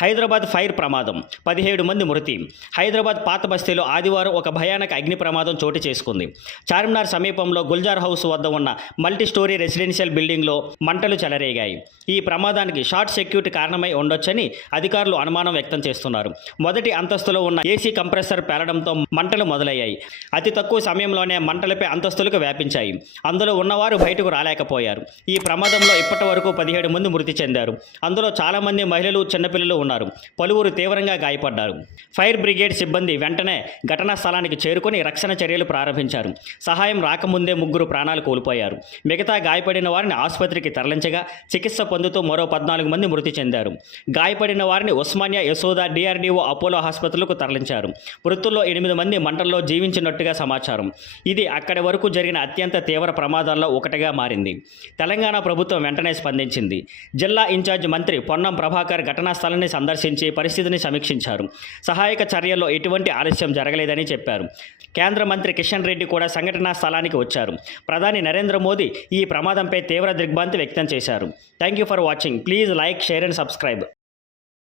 Hyderabad fire ప్రమాదం 17 మంది మృతి. హైదరాబాద్ పాత బస్తీలో ఆదివారం ఒక భయానక అగ్ని ప్రమాదం చోటు చేసుకుంది. చార్మినార్ సమీపంలో గుల్జార్ హౌస్ వద్ద ఉన్న మల్టీ స్టోరీ రెసిడెన్షియల్ బిల్డింగ్లో మంటలు చెలరేగాయి. ఈ ప్రమాదానికి షార్ట్ సర్క్యూట్ కారణమై ఉండొచ్చని అధికారులు అనుమానం వ్యక్తం చేస్తున్నారు. మొదటి అంతస్తులో ఉన్న ఏసీ కంప్రెసర్ పేలడంతో మంటలు మొదలయ్యాయి. అతి తక్కువ సమయంలోనే మంటలపై అంతస్తులకు వ్యాపించాయి. అందులో ఉన్నవారు బయటకు రాలేకపోయారు. ఈ ప్రమాదంలో ఇప్పటి వరకు 17 మంది మృతి చెందారు. అందులో చాలామంది మహిళలు, చిన్నపిల్లలు ఉన్నారు. పలువురు తీవ్రంగా గాయపడ్డారు. ఫైర్ బ్రిగేడ్ సిబ్బంది వెంటనే ఘటనా స్థలానికి చేరుకొని రక్షణ చర్యలు ప్రారంభించారు. సహాయం రాకముందే 3 ప్రాణాలు కోల్పోయారు. మిగతా గాయపడిన వారిని ఆసుపత్రికి తరలించగా చికిత్స పొందుతూ మరో 14 మంది మృతి చెందారు. గాయపడిన వారిని ఉస్మానియా, యశోద, DRDO, అపోలో ఆసుపత్రులకు తరలించారు. మృతుల్లో 8 మంది మంటల్లో జీవించినట్టుగా సమాచారం. ఇది అక్కడి వరకు జరిగిన అత్యంత తీవ్ర ప్రమాదాల్లో ఒకటిగా మారింది. తెలంగాణ ప్రభుత్వం వెంటనే స్పందించింది. జిల్లా ఇన్ఛార్జ్ మంత్రి పొన్నం ప్రభాకర్ ఘటనా స్థలాన్ని సందర్శించి పరిస్థితిని సమీక్షించారు. సహాయక చర్యల్లో ఎటువంటి ఆలస్యం జరగలేదని చెప్పారు. కేంద్ర మంత్రి కిషన్ రెడ్డి కూడా సంఘటనా స్థలానికి వచ్చారు. ప్రధాని నరేంద్ర మోదీ ఈ ప్రమాదంపై తీవ్ర దిగ్భ్రాంతి వ్యక్తం చేశారు. Thank you for watching. Please like, share and subscribe.